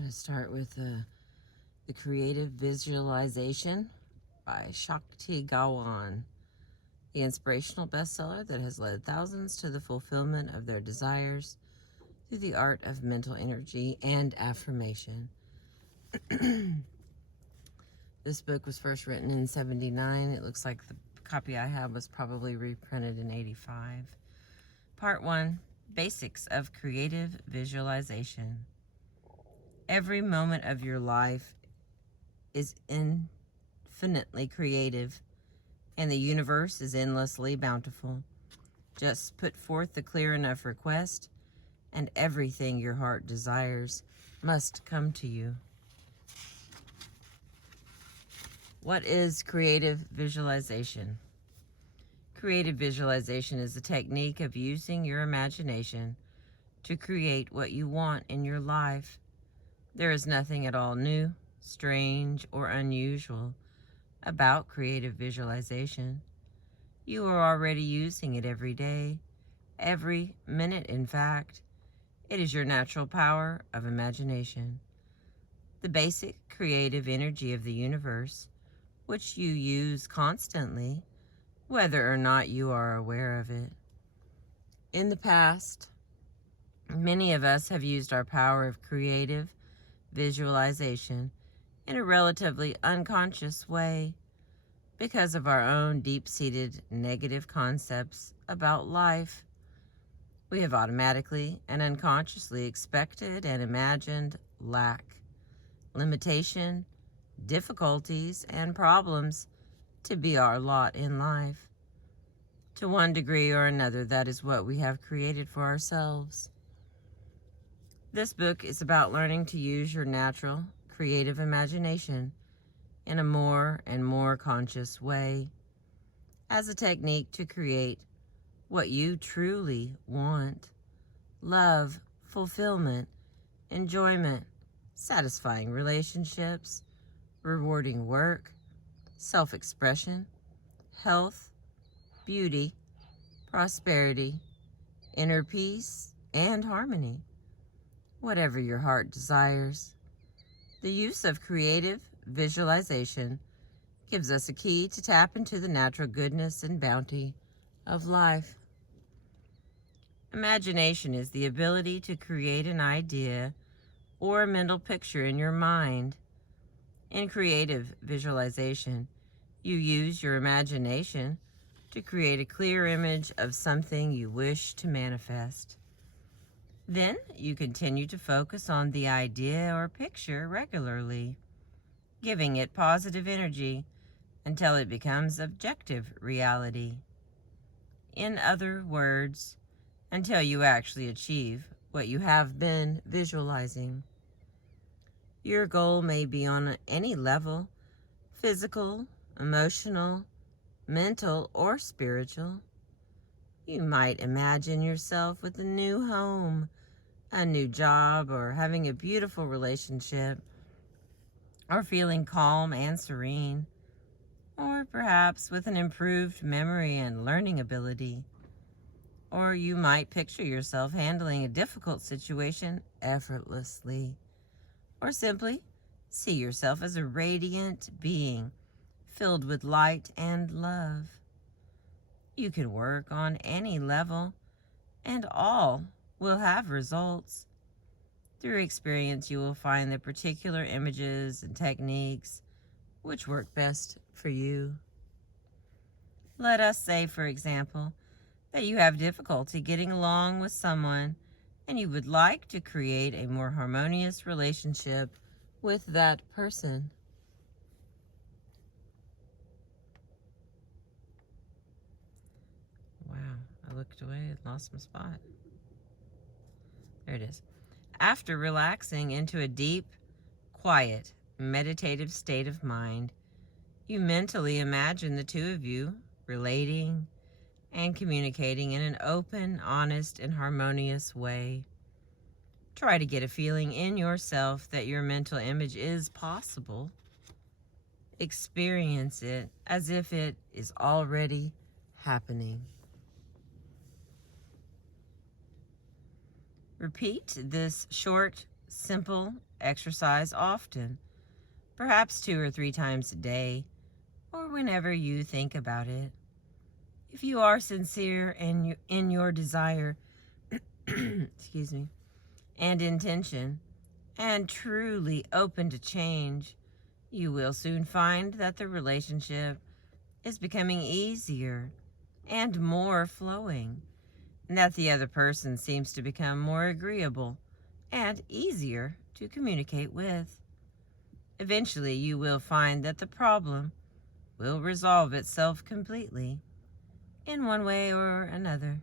going to start with The Creative Visualization by Shakti Gawan, the inspirational bestseller that has led thousands to the fulfillment of their desires through the art of mental energy and affirmation. This book was first written in 79. It looks like the copy I have was probably reprinted in 85. Part 1, Basics of Creative Visualization. Every moment of your life is infinitely creative, and the universe is endlessly bountiful. Just put forth the clear enough request, and everything your heart desires must come to you. What is creative visualization? Creative visualization is a technique of using your imagination to create what you want in your life. There is nothing at all new, strange, or unusual about creative visualization. You are already using it every day, every minute, in fact. It is your natural power of imagination, the basic creative energy of the universe, which you use constantly, whether or not you are aware of it. In the past, many of us have used our power of creative visualization in a relatively unconscious way because of our own deep-seated negative concepts about life. We have automatically and unconsciously expected and imagined lack, limitation, difficulties, and problems to be our lot in life. To one degree or another, that is what we have created for ourselves. This book is about learning to use your natural, creative imagination in a more and more conscious way as a technique to create what you truly want: love, fulfillment, enjoyment, satisfying relationships, rewarding work, self-expression, health, beauty, prosperity, inner peace, and harmony. Whatever your heart desires. The use of creative visualization gives us a key to tap into the natural goodness and bounty of life. Imagination is the ability to create an idea or a mental picture in your mind. In creative visualization, you use your imagination to create a clear image of something you wish to manifest. Then you continue to focus on the idea or picture regularly, giving it positive energy until it becomes objective reality. In other words, until you actually achieve what you have been visualizing. Your goal may be on any level: physical, emotional, mental, or spiritual. You might imagine yourself with a new home, a new job, or having a beautiful relationship, or feeling calm and serene, or perhaps with an improved memory and learning ability. Or you might picture yourself handling a difficult situation effortlessly, or simply see yourself as a radiant being filled with light and love. You can work on any level, and all will have results. Through experience, you will find the particular images and techniques which work best for you. Let us say, for example, that you have difficulty getting along with someone and you would like to create a more harmonious relationship with that person. Wow, I looked away and lost my spot. There it is. After relaxing into a deep, quiet, meditative state of mind, you mentally imagine the two of you relating and communicating in an open, honest, and harmonious way. Try to get a feeling in yourself that your mental image is possible. Experience it as if it is already happening. Repeat this short simple exercise often, perhaps 2 or 3 times a day, or whenever you think about it. If you are sincere in your desire, excuse me, and intention, and truly open to change, you will soon find that the relationship is becoming easier and more flowing, and that the other person seems to become more agreeable and easier to communicate with. Eventually, you will find that the problem will resolve itself completely, in one way or another,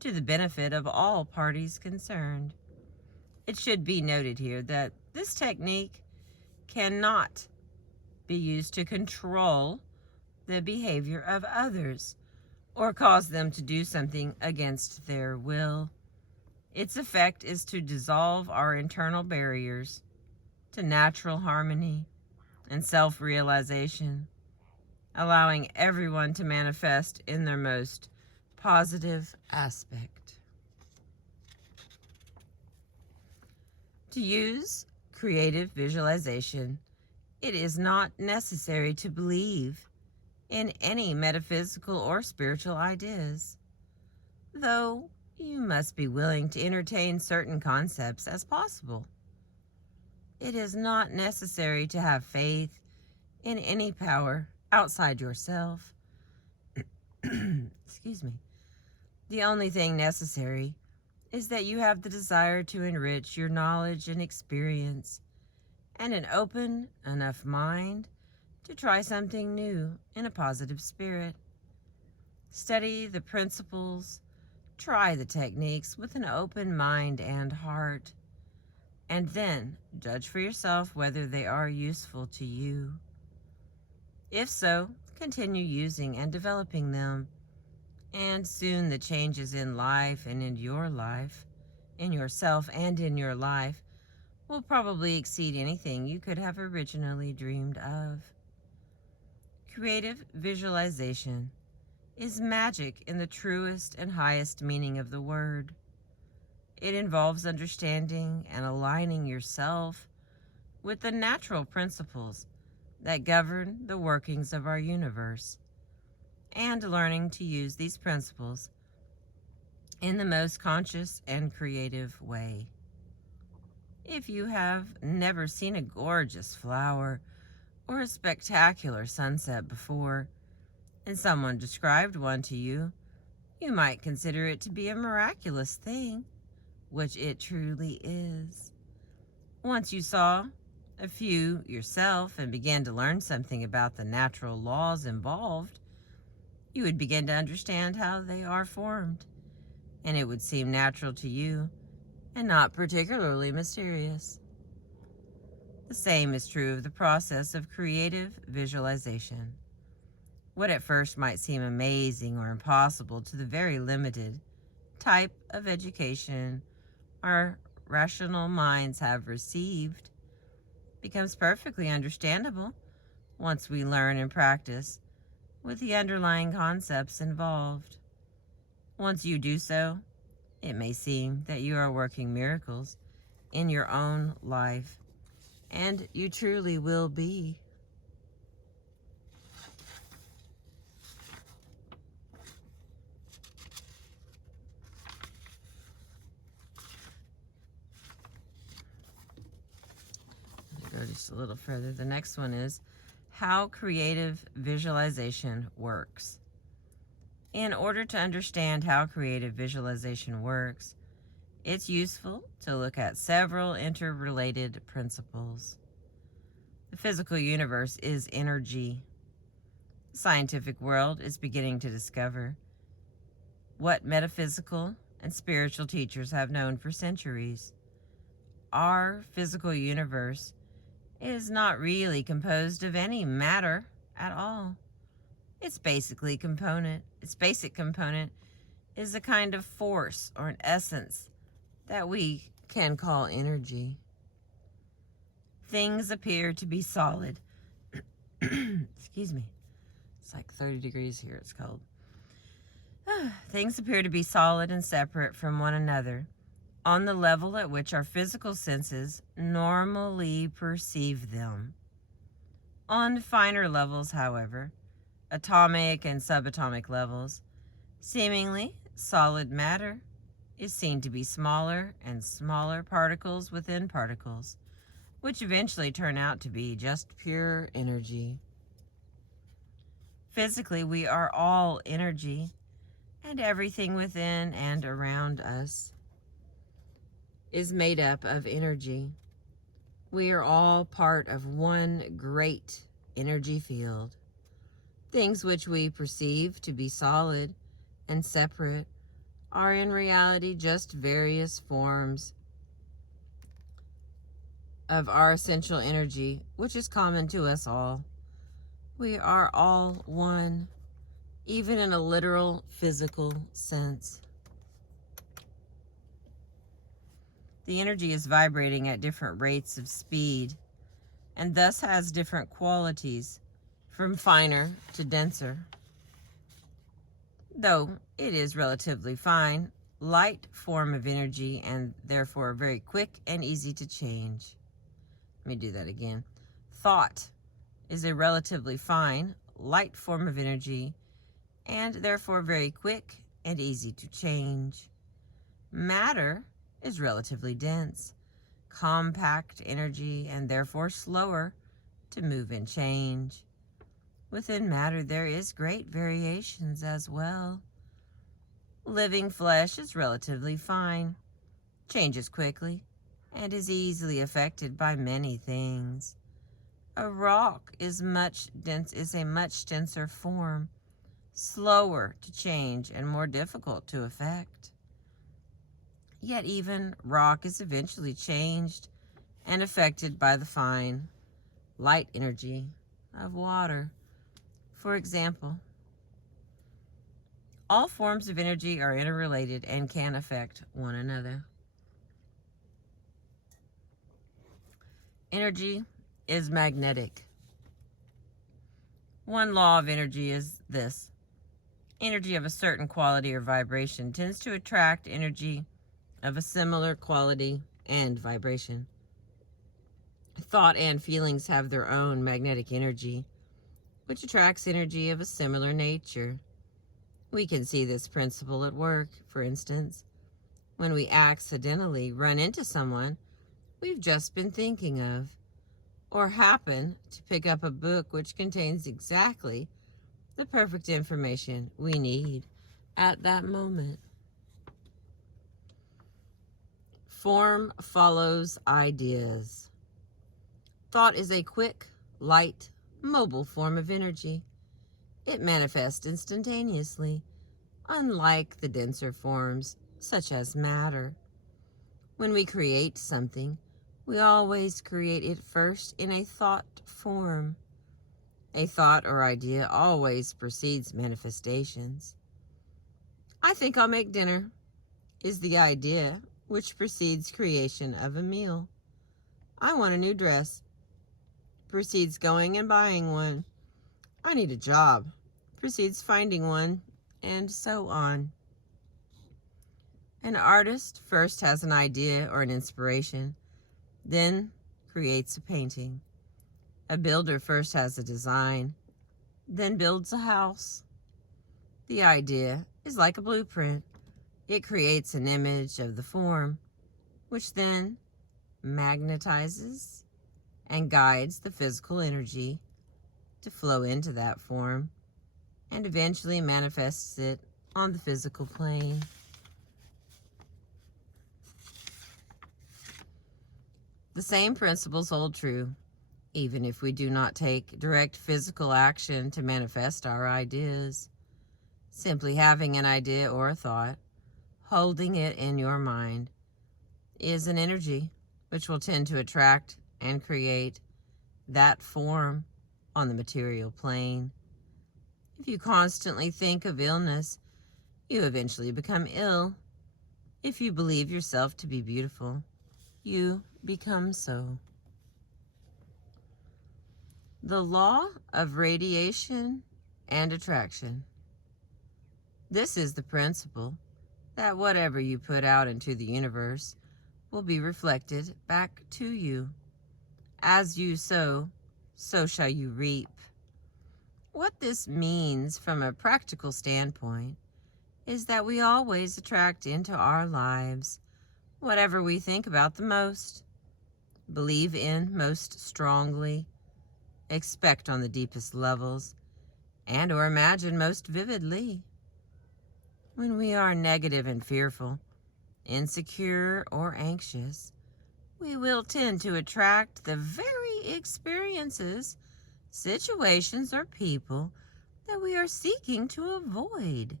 to the benefit of all parties concerned. It should be noted here that this technique cannot be used to control the behavior of others or cause them to do something against their will. Its effect is to dissolve our internal barriers to natural harmony and self-realization, allowing everyone to manifest in their most positive aspect. To use creative visualization, it is not necessary to believe in any metaphysical or spiritual ideas, though you must be willing to entertain certain concepts as possible. It is not necessary to have faith in any power outside yourself. Excuse me. The only thing necessary is that you have the desire to enrich your knowledge and experience, and an open enough mind to try something new in a positive spirit. Study the principles, try the techniques with an open mind and heart, and then judge for yourself whether they are useful to you. If so, continue using and developing them, and soon the changes in life and in your life, in yourself and in your life, will probably exceed anything you could have originally dreamed of. Creative visualization is magic in the truest and highest meaning of the word. It involves understanding and aligning yourself with the natural principles that govern the workings of our universe, and learning to use these principles in the most conscious and creative way. If you have never seen a gorgeous flower or a spectacular sunset before, and someone described one to you, you might consider it to be a miraculous thing, which it truly is. Once you saw a few yourself and began to learn something about the natural laws involved, you would begin to understand how they are formed, and it would seem natural to you and not particularly mysterious. The same is true of the process of creative visualization. What at first might seem amazing or impossible to the very limited type of education our rational minds have received becomes perfectly understandable once we learn and practice with the underlying concepts involved. Once you do so, it may seem that you are working miracles in your own life, and you truly will be. Go just a little further. The next one is how creative visualization works. In order to understand how creative visualization works, it's useful to look at several interrelated principles. The physical universe is energy. The scientific world is beginning to discover what metaphysical and spiritual teachers have known for centuries. Our physical universe is not really composed of any matter at all. Its basic component is a kind of force or an essence that we can call energy. Things appear to be solid. Excuse me. It's like 30 degrees here, it's cold. Things appear to be solid and separate from one another, on the level at which our physical senses normally perceive them. On finer levels, however, atomic and subatomic levels, seemingly solid matter is seen to be smaller and smaller particles within particles, which eventually turn out to be just pure energy. Physically, we are all energy, and everything within and around us is made up of energy. We are all part of one great energy field. Things which we perceive to be solid and separate are in reality just various forms of our essential energy, which is common to us all. We are all one, even in a literal physical sense. The energy is vibrating at different rates of speed and thus has different qualities, from finer to denser. Though it is relatively fine, light form of energy and therefore very quick and easy to change. Let me do that again. Thought is a relatively fine, light form of energy and therefore very quick and easy to change. Matter is relatively dense, compact energy, and therefore slower to move and change. Within matter, there is great variations as well. Living flesh is relatively fine, changes quickly, and is easily affected by many things. A rock is a much denser form, slower to change and more difficult to affect. Yet even rock is eventually changed and affected by the fine, light energy of water. For example, all forms of energy are interrelated and can affect one another. Energy is magnetic. One law of energy is this: energy of a certain quality or vibration tends to attract energy of a similar quality and vibration. Thought and feelings have their own magnetic energy, which attracts energy of a similar nature. We can see this principle at work, for instance, when we accidentally run into someone we've just been thinking of, or happen to pick up a book which contains exactly the perfect information we need at that moment. Form follows ideas. Thought is a quick, light, mobile form of energy. It manifests instantaneously, unlike the denser forms, such as matter. When we create something, we always create it first in a thought form. A thought or idea always precedes manifestations. I think I'll make dinner is the idea which precedes creation of a meal. I want a new dress precedes going and buying one. I need a job precedes finding one, and so on. An artist first has an idea or an inspiration, then creates a painting. A builder first has a design, then builds a house. The idea is like a blueprint. It creates an image of the form, which then magnetizes and guides the physical energy to flow into that form and eventually manifests it on the physical plane. The same principles hold true, even if we do not take direct physical action to manifest our ideas. Simply having an idea or a thought, holding it in your mind, is an energy which will tend to attract and create that form on the material plane. If you constantly think of illness, you eventually become ill. If you believe yourself to be beautiful, you become so. The law of radiation and attraction. This is the principle that whatever you put out into the universe will be reflected back to you. As you sow, so shall you reap. What this means from a practical standpoint is that we always attract into our lives whatever we think about the most, believe in most strongly, expect on the deepest levels, and or imagine most vividly. When we are negative and fearful, insecure or anxious, we will tend to attract the very experiences, situations, or people that we are seeking to avoid.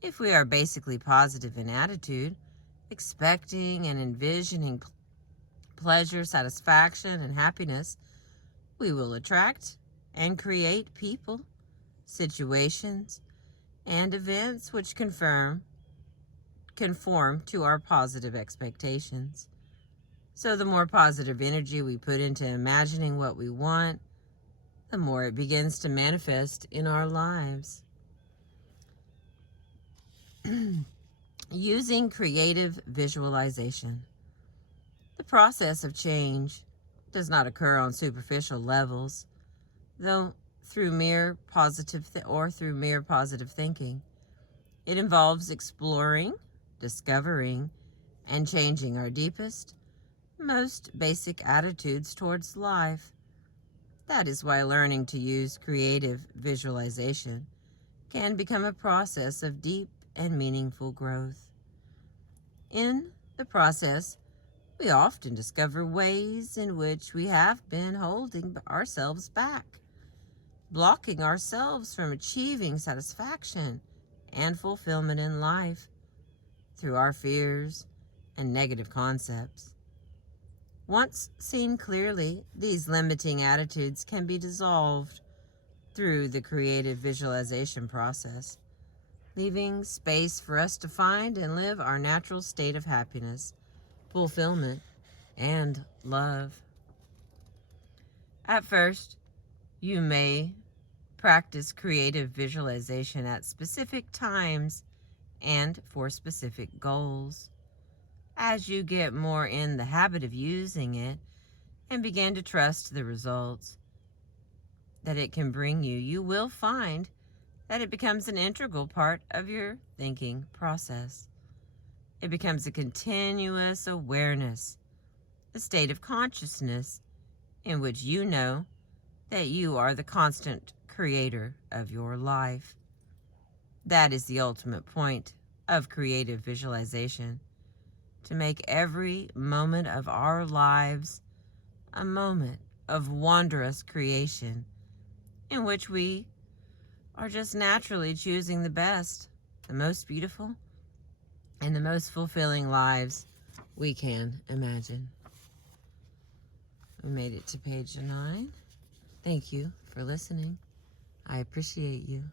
If we are basically positive in attitude, expecting and envisioning pleasure, satisfaction, and happiness, we will attract and create people, situations, and events which conform to our positive expectations. So the more positive energy we put into imagining what we want, the more it begins to manifest in our lives. Using creative visualization. The process of change does not occur on superficial levels, though through mere positive thinking. It involves exploring, discovering, and changing our deepest, most basic attitudes towards life. That is why learning to use creative visualization can become a process of deep and meaningful growth. In the process, we often discover ways in which we have been holding ourselves back, blocking ourselves from achieving satisfaction and fulfillment in life through our fears and negative concepts. Once seen clearly, these limiting attitudes can be dissolved through the creative visualization process, leaving space for us to find and live our natural state of happiness, fulfillment, and love. At first, you may practice creative visualization at specific times and for specific goals. As you get more in the habit of using it and begin to trust the results that it can bring you, you will find that it becomes an integral part of your thinking process. It becomes a continuous awareness, a state of consciousness in which you know that you are the constant creator of your life. That is the ultimate point of creative visualization, to make every moment of our lives a moment of wondrous creation in which we are just naturally choosing the best, the most beautiful, and the most fulfilling lives we can imagine. We made it to page 9. Thank you for listening. I appreciate you.